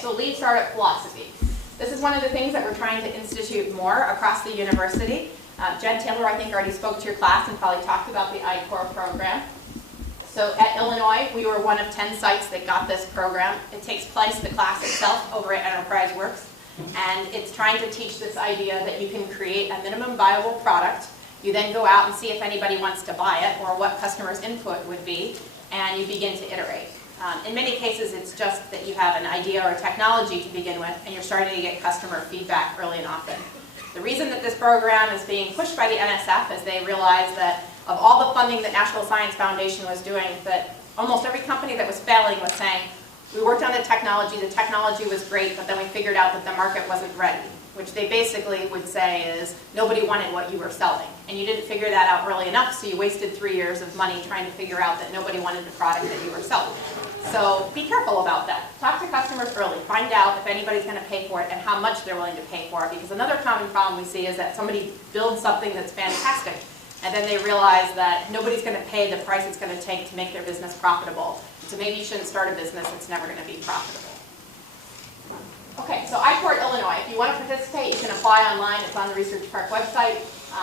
so lean startup philosophy. This is one of the things that we're trying to institute more across the university. Jen Taylor, I think, already spoke to your class and probably talked about the I-Core program. So at Illinois, we were one of 10 sites that got this program. It takes place, the class itself, over at Enterprise Works. And it's trying to teach this idea that you can create a minimum viable product. You then go out and see if anybody wants to buy it or what customers' input would be, and you begin to iterate. In many cases, it's just that you have an idea or technology to begin with, and you're starting to get customer feedback early and often. The reason that this program is being pushed by the NSF is they realized that of all the funding that National Science Foundation was doing, that almost every company that was failing was saying, we worked on the technology was great, but then we figured out that the market wasn't ready, which they basically would say is nobody wanted what you were selling. And you didn't figure that out early enough, so you wasted 3 years of money trying to figure out that nobody wanted the product that you were selling. So be careful about that. Talk to customers early. Find out if anybody's going to pay for it and how much they're willing to pay for it. Because another common problem we see is that somebody builds something that's fantastic, and then they realize that nobody's going to pay the price it's going to take to make their business profitable. So maybe you shouldn't start a business that's never going to be profitable. Okay, so I-Core Illinois. If you want to participate, you can apply online. It's on the Research Park website.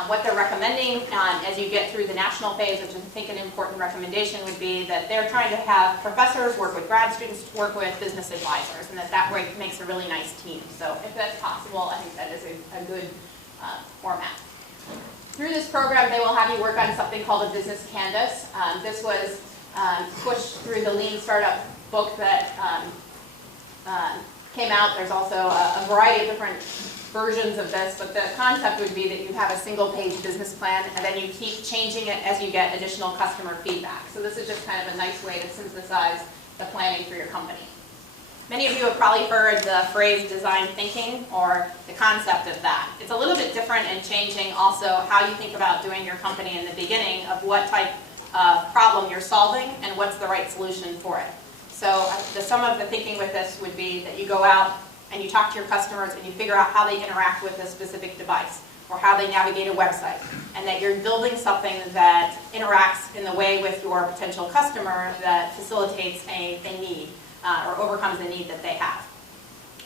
What they're recommending as you get through the national phase, which I think an important recommendation would be that they're trying to have professors work with grad students, work with business advisors, and that way makes a really nice team. So if that's possible, I think that is a good format. Through this program, they will have you work on something called a business canvas. This was pushed through the Lean Startup book that came out. There's also a variety of different versions of this, but the concept would be that you have a single-page business plan, and then you keep changing it as you get additional customer feedback. So this is just kind of a nice way to synthesize the planning for your company. Many of you have probably heard the phrase design thinking, or the concept of that. It's a little bit different in changing also how you think about doing your company in the beginning of what type of problem you're solving and what's the right solution for it. So the sum of the thinking with this would be that you go out and you talk to your customers and you figure out how they interact with a specific device or how they navigate a website, and that you're building something that interacts in the way with your potential customer that facilitates a need or overcomes the need that they have.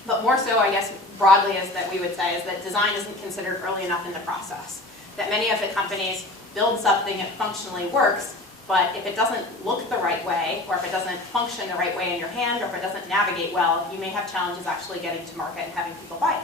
But more so, I guess, broadly, is that we would say is that design isn't considered early enough in the process. That many of the companies build something that functionally works, but if it doesn't look the right way, or if it doesn't function the right way in your hand, or if it doesn't navigate well, you may have challenges actually getting to market and having people buy it.